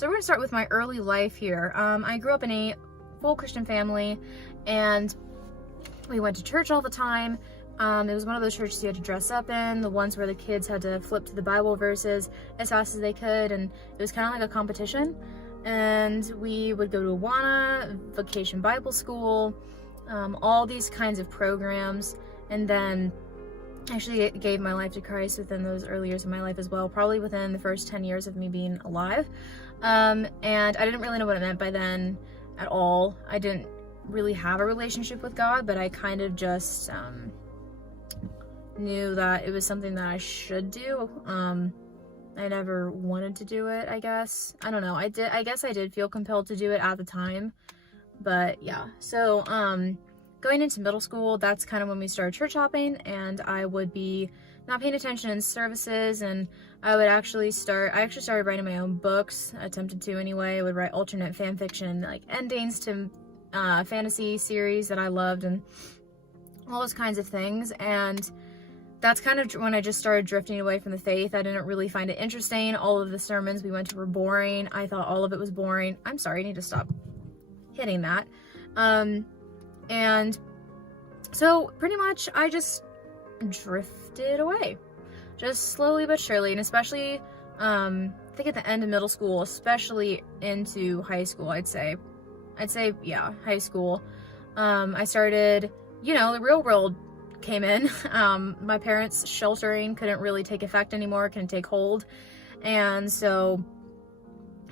So we're gonna start with my early life here. I grew up in a full Christian family, and we went to church all the time. It was one of those churches you had to dress up in, the ones where the kids had to flip to the Bible verses as fast as they could, and it was kind of like a competition. And we would go to Awana, Vacation Bible School, all these kinds of programs, and then actually gave my life to Christ within those early years of my life as well, probably within the first 10 years of me being alive. And I didn't really know what it meant by then at all. I didn't really have a relationship with God, but I kind of just knew that it was something that I should do. I never wanted to do it, I guess. I don't know. I guess I did feel compelled to do it at the time. But yeah. So going into middle school, that's kind of when we started church hopping, and I would be not paying attention in services, and I actually started writing my own books, attempted to anyway. I would write alternate fan fiction, like endings to fantasy series that I loved, and all those kinds of things. And that's kind of when I just started drifting away from the faith. I didn't really find it interesting. All of the sermons we went to were boring. I thought all of it was boring. I'm sorry, I need to stop hitting that. And so pretty much I just drifted away, just slowly but surely. And especially, I think at the end of middle school, especially into high school, I'd say, yeah, high school. I started, the real world came in. My parents' sheltering couldn't really take effect anymore, couldn't take hold. And so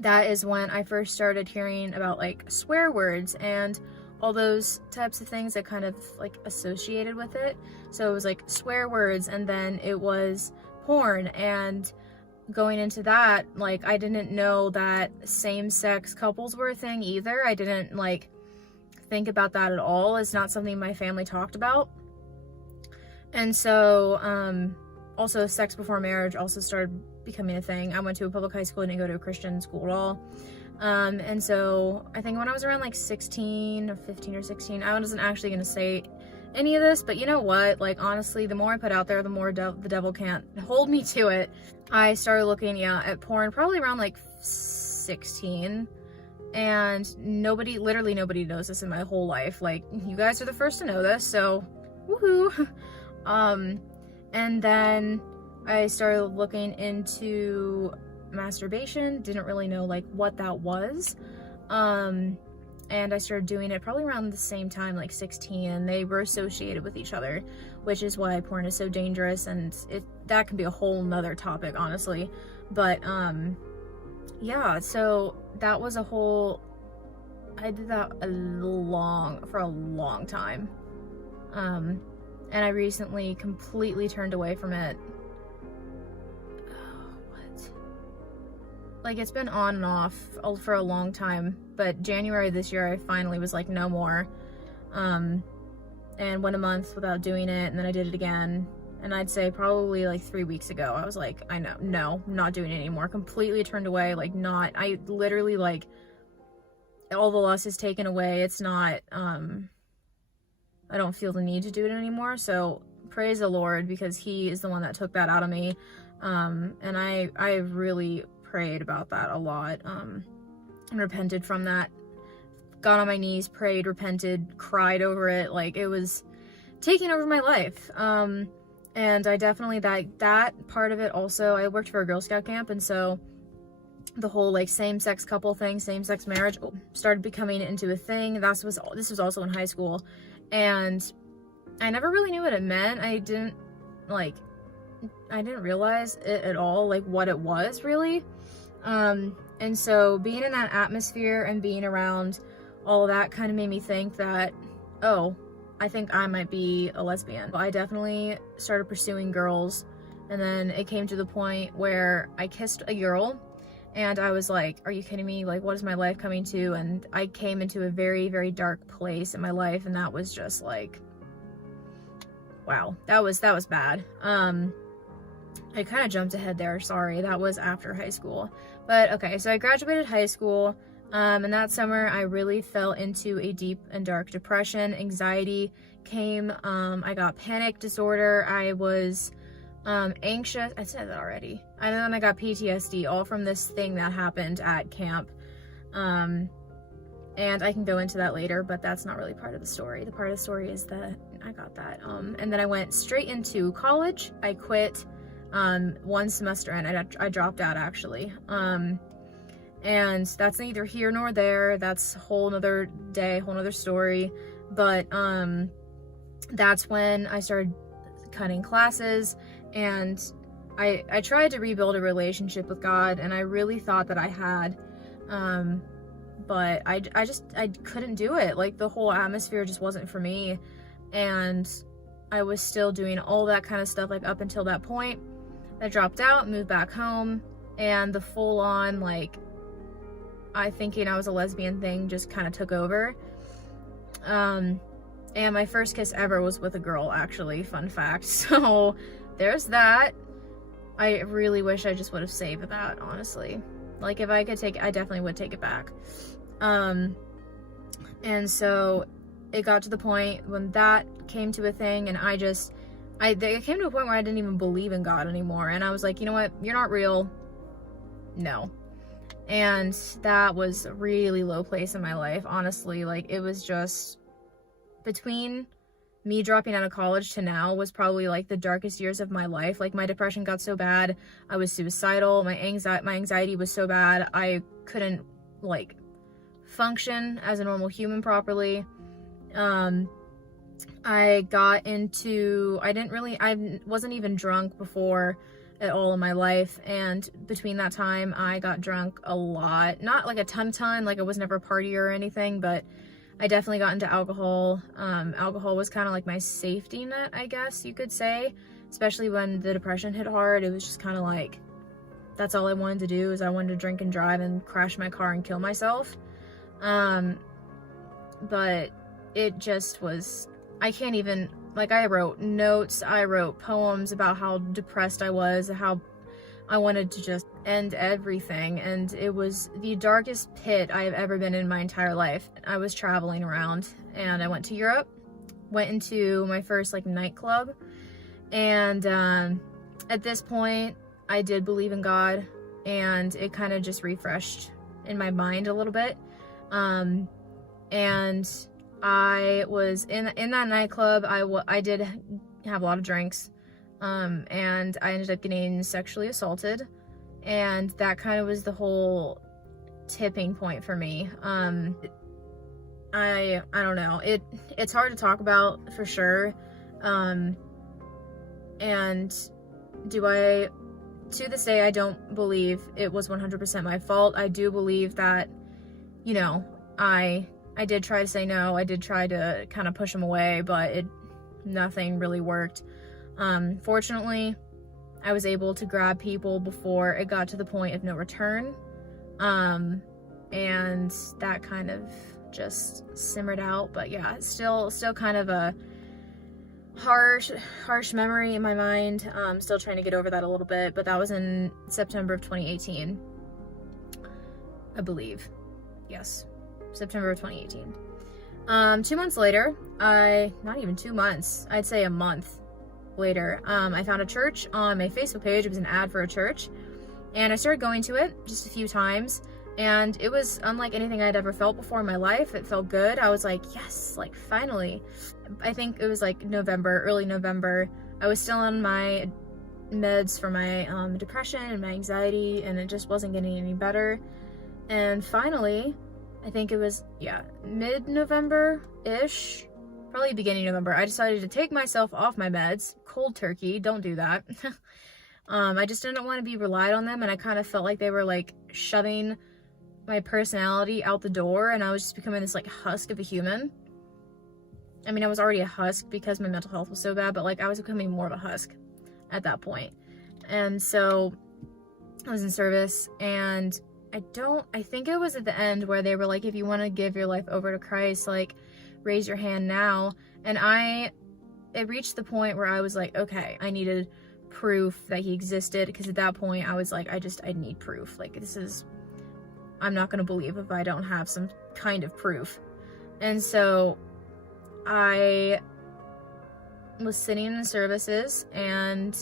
that is when I first started hearing about like swear words and all those types of things that kind of like associated with it. So it was like swear words, and then it was porn. And going into that, like, I didn't know that same-sex couples were a thing either. I didn't like think about that at all. It's not something my family talked about. And so also sex before marriage also started becoming a thing. I went to a public high school, I didn't go to a Christian school at all. And so I think when I was around like 16 or 15 or 16, I wasn't actually going to say any of this, but you know what? Like, honestly, the more I put out there, the more the devil can't hold me to it. I started looking, at porn probably around like 16, and literally nobody knows this in my whole life. Like, you guys are the first to know this, so woohoo. And then I started looking into masturbation, didn't really know like what that was. And I started doing it probably around the same time, like 16, and they were associated with each other, which is why porn is so dangerous, and that can be a whole nother topic, honestly. But yeah, so that was I did that for a long time. And I recently completely turned away from it. Like, it's been on and off for a long time, but January this year I finally was like, no more. And went a month without doing it, and then I did it again. And I'd say probably like 3 weeks ago, I was like, no, I'm not doing it anymore. Completely turned away, I literally, like, all the lust is taken away. It's not, I don't feel the need to do it anymore. So praise the Lord, because he is the one that took that out of me. And I really prayed about that a lot, and repented from that. Got on my knees, prayed, repented, cried over it. Like, it was taking over my life. And I definitely, that part of it also, I worked for a Girl Scout camp, and so the whole like same-sex couple thing, same-sex marriage started becoming into a thing. This was also in high school, and I never really knew what it meant. I didn't realize it at all, like what it was really. And so being in that atmosphere and being around all that kind of made me think that, oh, I think I might be a lesbian. I definitely started pursuing girls, and then it came to the point where I kissed a girl, and I was like, are you kidding me? Like, what is my life coming to? And I came into a very, very dark place in my life, and that was just like, wow, that was bad. I kind of jumped ahead there, sorry. That was after high school. But okay, so I graduated high school, and that summer I really fell into a deep and dark depression. Anxiety came, I got panic disorder. I was anxious. I said that already. And then I got PTSD, all from this thing that happened at camp. And I can go into that later, but that's not really part of the story. The part of the story is that I got that. And then I went straight into college. I quit one semester in. I dropped out, actually. And that's neither here nor there. That's a whole nother day, whole nother story. But that's when I started cutting classes, and I tried to rebuild a relationship with God, and I really thought that I had. But I couldn't do it. Like, the whole atmosphere just wasn't for me. And I was still doing all that kind of stuff, like, up until that point. I dropped out, moved back home, and the full-on, like, I thinking I was a lesbian thing just kind of took over. And my first kiss ever was with a girl, actually, fun fact. So there's that. I really wish I just would have saved that, honestly. Like, if I could take it, I definitely would take it back. And so it got to the point when that came to a thing, and it came to a point where I didn't even believe in God anymore. And I was like, you know what? You're not real. No. And that was a really low place in my life, honestly. Like, it was just, between me dropping out of college to now was probably like the darkest years of my life. Like, my depression got so bad, I was suicidal. My anxiety was so bad, I couldn't, like, function as a normal human properly. I wasn't even drunk before at all in my life, and between that time I got drunk a lot. Not like a ton, like I was never a partier or anything, but I definitely got into alcohol. Alcohol was kind of like my safety net, I guess you could say, especially when the depression hit hard. It was just kind of like, that's all I wanted to do, is I wanted to drink and drive and crash my car and kill myself. But it just was, I can't even, like, I wrote notes, I wrote poems about how depressed I was, how I wanted to just end everything, and it was the darkest pit I have ever been in my entire life. I was traveling around, and I went to Europe, went into my first, like, nightclub, and at this point, I did believe in God, and it kind of just refreshed in my mind a little bit. And I was in that nightclub. I did have a lot of drinks, and I ended up getting sexually assaulted, and that kind of was the whole tipping point for me. I don't know. It's hard to talk about for sure. And to this day, I don't believe it was 100% my fault. I do believe that, you know, I did try to say no. I did try to kind of push him away, but nothing really worked. Fortunately, I was able to grab people before it got to the point of no return. And that kind of just simmered out. But yeah, it's still kind of a harsh memory in my mind. Still trying to get over that a little bit, but that was in September of 2018, I believe. Yes, September of 2018. 2 months later, not even 2 months, I'd say a month later, I found a church on my Facebook page. It was an ad for a church, and I started going to it just a few times, and it was unlike anything I'd ever felt before in my life. It felt good. I was like, yes, like, finally. I think it was like early November. I was still on my meds for my depression and my anxiety, and it just wasn't getting any better. And finally, I think it was, mid-November-ish, probably beginning November, I decided to take myself off my meds. Cold turkey, don't do that. I just didn't want to be relied on them, and I kind of felt like they were, like, shoving my personality out the door, and I was just becoming this, like, husk of a human. I mean, I was already a husk because my mental health was so bad, but, like, I was becoming more of a husk at that point. And so I was in service, and I think it was at the end where they were like, if you want to give your life over to Christ, like, raise your hand now. And it reached the point where I was like, okay, I needed proof that he existed, because at that point I was like, I need proof. Like, I'm not going to believe if I don't have some kind of proof. And so I was sitting in the services, and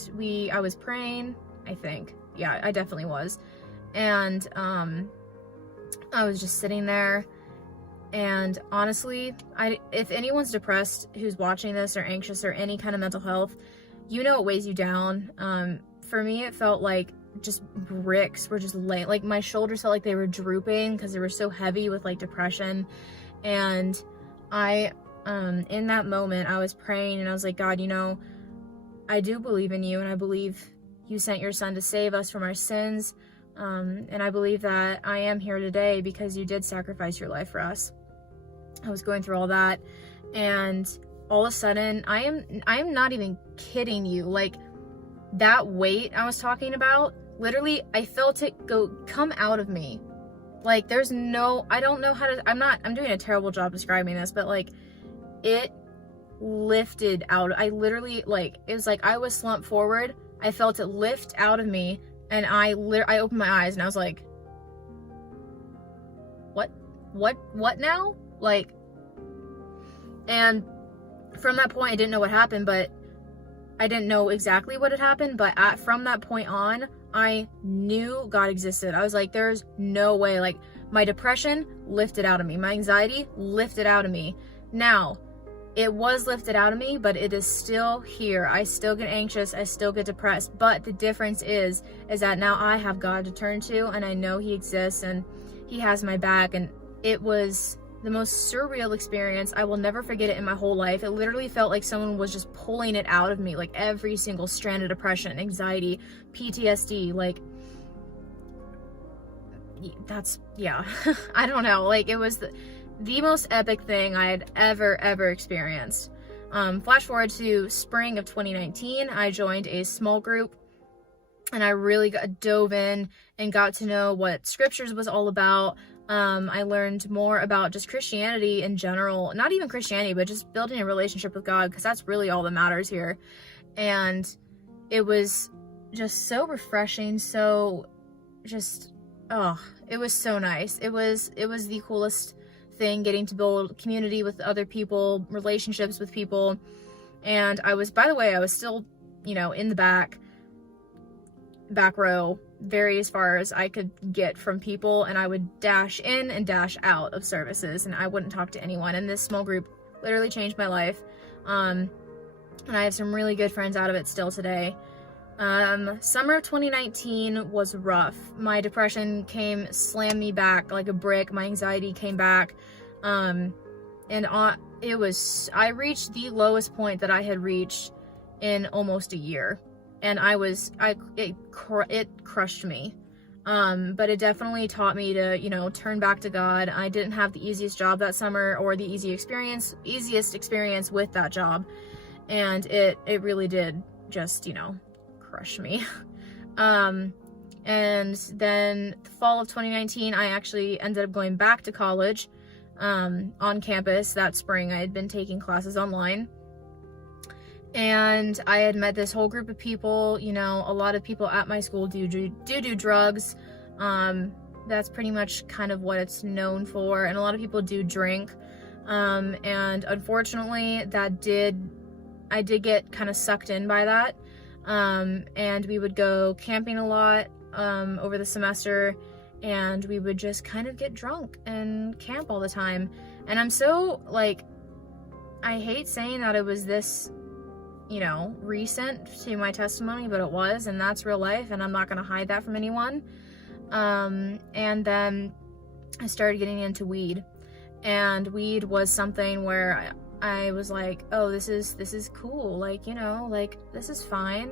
I was praying, I think. Yeah, I definitely was. And I was just sitting there, and honestly, if anyone's depressed who's watching this, or anxious, or any kind of mental health, you know it weighs you down. For me, it felt like just bricks were just laying, like my shoulders felt like they were drooping because they were so heavy with like depression. And in that moment, I was praying, and I was like, God, you know, I do believe in you, and I believe you sent your son to save us from our sins. And I believe that I am here today because you did sacrifice your life for us. I was going through all that, and all of a sudden, I am not even kidding you. Like, that weight I was talking about, literally, I felt it come out of me. Like, I don't know how to, I'm doing a terrible job describing this, but like, it lifted out. I literally, like, it was like I was slumped forward. I felt it lift out of me, and I opened my eyes, and I was like, what now? Like, and from that point, I didn't know what happened, but I didn't know exactly what had happened, but from that point on, I knew God existed. I was like, there's no way. Like, my depression lifted out of me. My anxiety lifted out of me. Now, it was lifted out of me, but it is still here. I still get anxious. I still get depressed. But the difference is that now I have God to turn to, and I know he exists, and he has my back. And it was the most surreal experience. I will never forget it in my whole life. It literally felt like someone was just pulling it out of me, like every single strand of depression, anxiety, PTSD, like, that's, yeah. I don't know, like, it was the most epic thing I had ever experienced. Flash forward to spring of 2019, I joined a small group, and I really dove in and got to know what scriptures was all about. I learned more about just Christianity in general, not even Christianity, but just building a relationship with God, because that's really all that matters here. And it was just so refreshing, so just, oh, it was so nice. It was the coolest thing, getting to build community with other people, relationships with people. And by the way, I was still, you know, in the back row, very as far as I could get from people, and I would dash in and dash out of services, and I wouldn't talk to anyone. And this small group literally changed my life. And I have some really good friends out of it still today. Summer of 2019 was rough. My depression slammed me back like a brick. My anxiety came back. I reached the lowest point that I had reached in almost a year. And it crushed me. But it definitely taught me to, you know, turn back to God. I didn't have the easiest job that summer, or the easiest experience with that job. And it really did just, you know, crush me. And then the fall of 2019, I actually ended up going back to college, on campus that spring. I had been taking classes online. And I had met this whole group of people. You know, a lot of people at my school do drugs. That's pretty much kind of what it's known for. And a lot of people do drink. And unfortunately, I did get kind of sucked in by that. And we would go camping a lot, over the semester, and we would just kind of get drunk and camp all the time. And I'm so, like, I hate saying that it was this, you know, recent to my testimony, but it was, and that's real life, and I'm not going to hide that from anyone. And then I started getting into weed, and weed was something where I was like, oh, this is cool, like, you know, like, this is fine,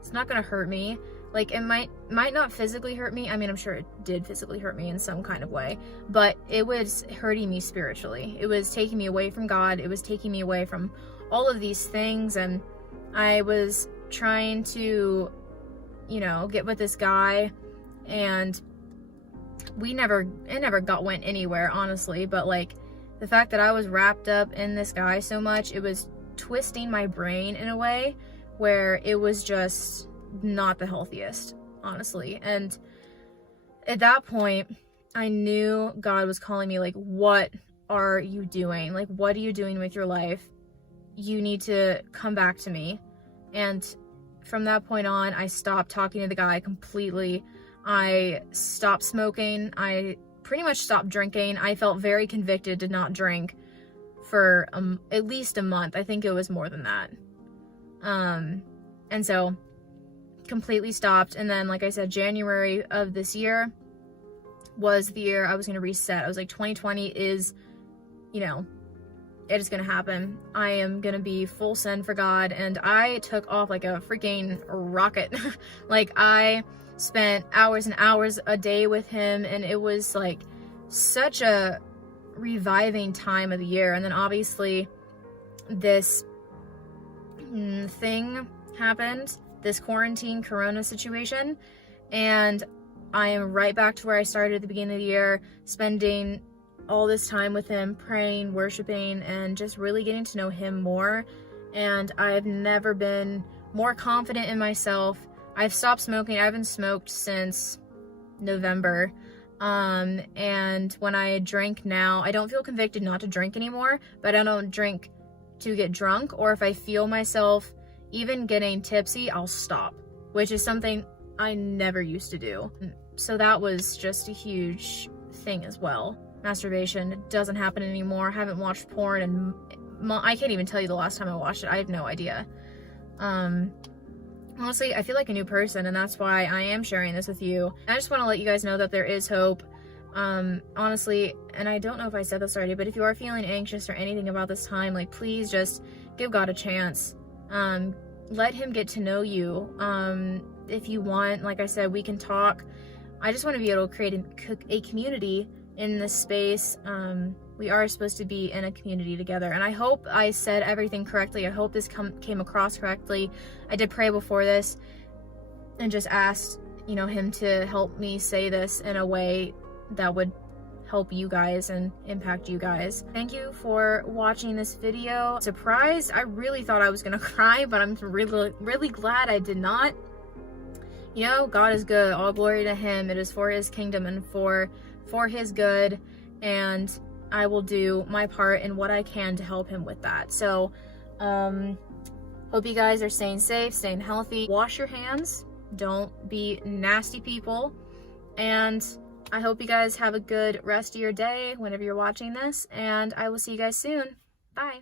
it's not going to hurt me. Like, it might not physically hurt me. I mean, I'm sure it did physically hurt me in some kind of way, but it was hurting me spiritually. It was taking me away from God. It was taking me away from all of these things, and I was trying to, you know, get with this guy, and it never went anywhere, honestly. But like, the fact that I was wrapped up in this guy so much, it was twisting my brain in a way where it was just not the healthiest, honestly. And at that point, I knew God was calling me, like, what are you doing? Like, what are you doing with your life? you need to come back to me. And from that point on, I stopped talking to the guy completely. I stopped smoking. I pretty much stopped drinking. I felt very convicted to not drink for at least a month. I think it was more than that. And so completely stopped. And then, like I said, January of this year was the year I was going to reset. I was like, 2020 is, you know, it is going to happen. I am going to be full send for God. And I took off like a freaking rocket. Like, I spent hours and hours a day with him, and it was like such a reviving time of the year. And then obviously this thing happened, this quarantine corona situation, and I am right back to where I started at the beginning of the year, spending all this time with him, praying, worshiping, and just really getting to know him more. And I've never been more confident in myself. I've stopped smoking. I haven't smoked since November. And when I drink now, I don't feel convicted not to drink anymore, but I don't drink to get drunk, or if I feel myself even getting tipsy, I'll stop, which is something I never used to do. So that was just a huge thing as well. Masturbation, it doesn't happen anymore. I haven't watched porn, and I can't even tell you the last time I watched it. I have no idea. Honestly, I feel like a new person, and that's why I am sharing this with you. I just want to let you guys know that there is hope. Honestly, and I don't know if I said this already, but if you are feeling anxious or anything about this time, like, please just give God a chance. Let him get to know you. If you want, like I said, we can talk. I just want to be able to create a community in this space. We are supposed to be in a community together, and I hope I said everything correctly. I hope this came across correctly. I did pray before this and just asked, you know, him to help me say this in a way that would help you guys and impact you guys. Thank you for watching this video. Surprised, I really thought I was gonna cry, but I'm really glad I did not. You know, God is good. All glory to him. It is for his kingdom and for his good, and I will do my part in what I can to help him with that. So hope you guys are staying safe, staying healthy. Wash your hands. Don't be nasty people. And I hope you guys have a good rest of your day whenever you're watching this, and I will see you guys soon. Bye.